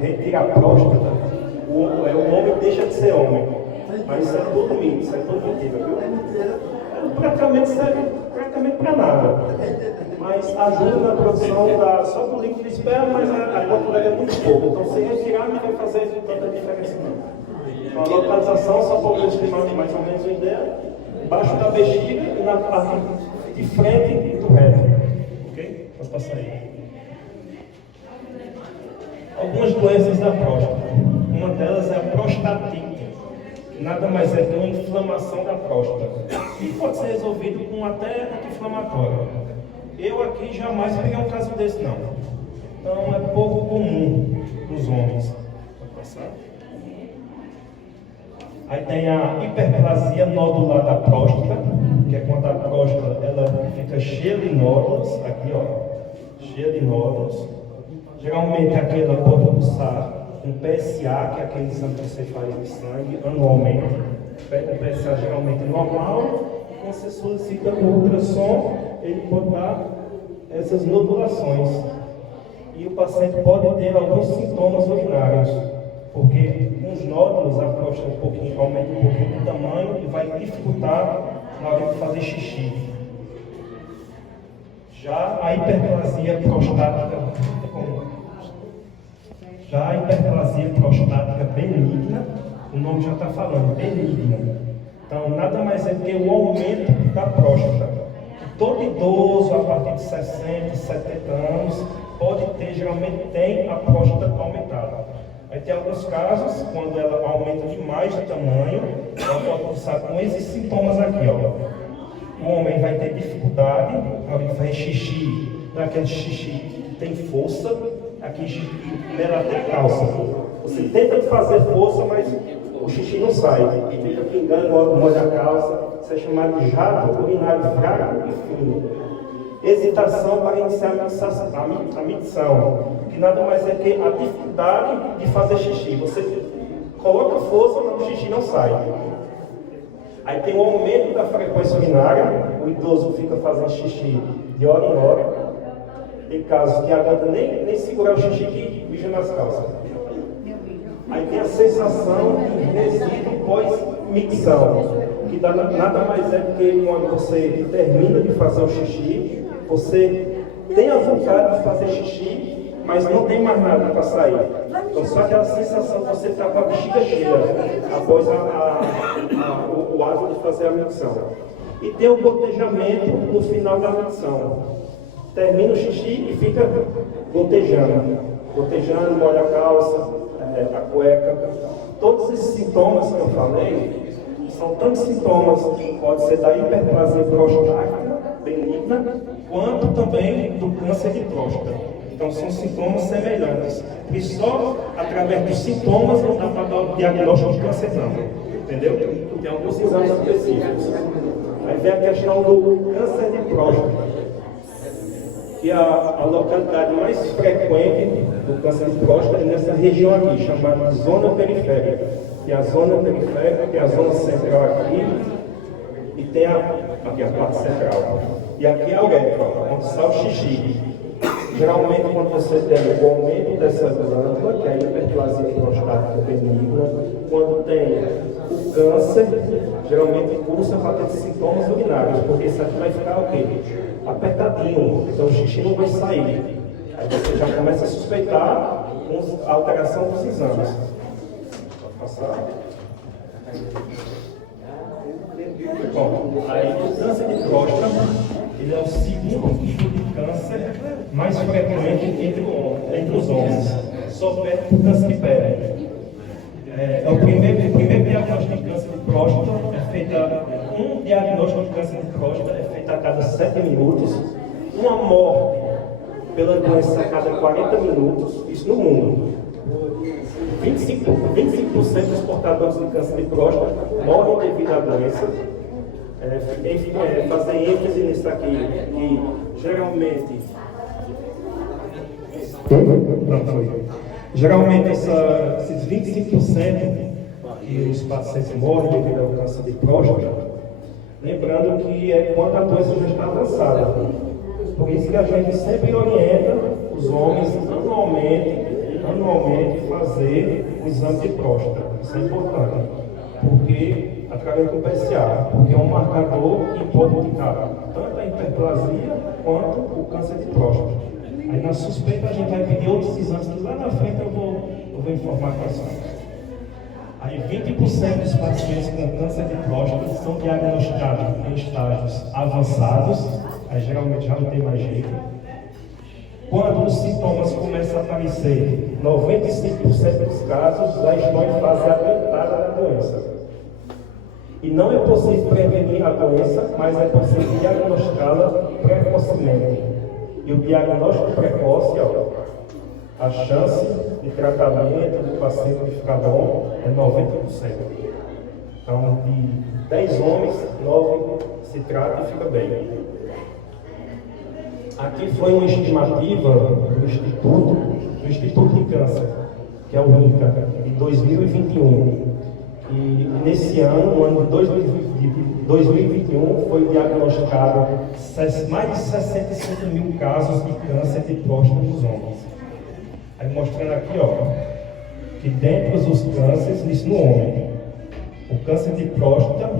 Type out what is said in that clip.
retira a próstata, o homem deixa de ser homem. Mas isso é tudo mito, isso é tudo mentira, viu? Praticamente para nada. Mas ajuda na produção só do líquido de esperma, mas a quantidade é muito pouco. Então, se retirar, não vai fazer tanta diferença, não. Então, a localização, só para vocês terem mais ou menos uma ideia, embaixo da bexiga e na parte de frente do reto. Ok? Pode passar aí. Algumas doenças da próstata. Uma delas é a prostatite. Nada mais é que uma inflamação da próstata. E pode ser resolvido com até anti-inflamatório. Eu aqui jamais peguei um caso desse, não. Então é pouco comum nos homens. Pode passar. Aí tem a hiperplasia nodular da próstata, que é quando a próstata ela fica cheia de nódulos, aqui ó, cheia de nódulos. Geralmente aqui ela pode pulsar um PSA, que é aquele exame que você faz de sangue anualmente. O PSA geralmente é normal, e quando você solicita o ultrassom, ele pode dar essas nodulações. E o paciente pode ter alguns sintomas urinários, porque com os nódulos a próstata aumenta um pouquinho de tamanho e vai dificultar na hora de fazer xixi. Já a hiperplasia prostática benigna, o nome já está falando, benigna. Então, nada mais é que o aumento da próstata. Todo idoso, a partir de 60, 70 anos, pode ter, geralmente tem a próstata aumentada. Aí tem alguns casos, quando ela aumenta demais de tamanho, ela pode começar com esses sintomas aqui, ó. O homem vai ter dificuldade, na hora de fazer xixi, naquele xixi tem força, aqui nela tem calça. Você tenta fazer força, mas o xixi não sai. Fica pingando, molha a calça. Isso é chamado de jato urinário fraco e fino. Hesitação para iniciar a micção, que nada mais é que a dificuldade de fazer xixi. Você coloca força, mas o xixi não sai. Aí tem o aumento da frequência urinária, o idoso fica fazendo xixi de hora em hora. Tem casos que aguenta nem segurar o xixi que mija nas calças. Aí tem a sensação de resíduo pós-micção, que nada mais é do que quando você termina de fazer o xixi, você tem a vontade de fazer xixi, mas não tem mais nada para sair. Então só aquela sensação de você estar com a bexiga cheia após o ato de fazer a micção. E tem o gotejamento no final da micção. Termina o xixi e fica gotejando, molha a calça, a cueca. Todos esses sintomas que eu falei são tantos sintomas que pode ser da hiperplasia prostática benigna, quanto também do câncer de próstata. Então são sintomas semelhantes. E só através dos sintomas não dá para dar o diagnóstico de câncer não. Entendeu? Tem alguns exames específicos. Aí vem a questão do câncer de próstata. Que a localidade mais frequente do câncer de próstata é nessa região aqui, chamada zona periférica. Que é a zona periférica, que é a zona central aqui, e tem aqui a parte central. E aqui é a uretra, onde sai o xixi. Geralmente, quando você tem o aumento dessa glândula, que é a hiperplasia prostática benigna, quando tem o câncer, geralmente pulsa para ter sintomas urinários, porque isso aqui vai ficar o quê? Apertadinho, então o xixi não vai sair. Aí você já começa a suspeitar com a alteração dos exames. Pode passar. Bom, aí o câncer de próstata, ele é o segundo tipo de câncer mais frequente entre os homens, só perto do câncer de pele. O primeiro diagnóstico de câncer de próstata é feito, um diagnóstico de câncer de próstata é feito a cada 7 minutos, uma morte pela doença a cada 40 minutos, isso no mundo. 25% dos portadores de câncer de próstata morrem devido à doença. Fazer ênfase nisso aqui, que geralmente esses 25% que os pacientes morrem devido ao câncer de próstata, lembrando que é quando a doença já está avançada. Por isso que a gente sempre orienta os homens anualmente anualmente fazer o exame de próstata. Isso é importante, porque através do PSA, porque é um marcador que pode indicar tanto a hiperplasia quanto o câncer de próstata. Aí na suspeita a gente vai pedir outros exames que lá na frente eu vou informar quais são. Aí 20% dos pacientes com câncer de próstata são diagnosticados em estágios avançados, aí geralmente já não tem mais jeito. Quando os sintomas começam a aparecer, 95% dos casos já estão em fase avançada da doença. E não é possível prevenir a doença, mas é possível diagnosticá-la precocemente. E o diagnóstico precoce, a chance de tratamento do paciente ficar bom é 90%. Então, de 10 homens, 9 se trata e fica bem. Aqui foi uma estimativa do Instituto de Câncer, que é o INCA, de 2021. E nesse ano, no ano de 2021, foi diagnosticado mais de 65 mil casos de câncer de próstata nos homens. Aí mostrando aqui, que dentre os cânceres, isso no homem, o câncer de próstata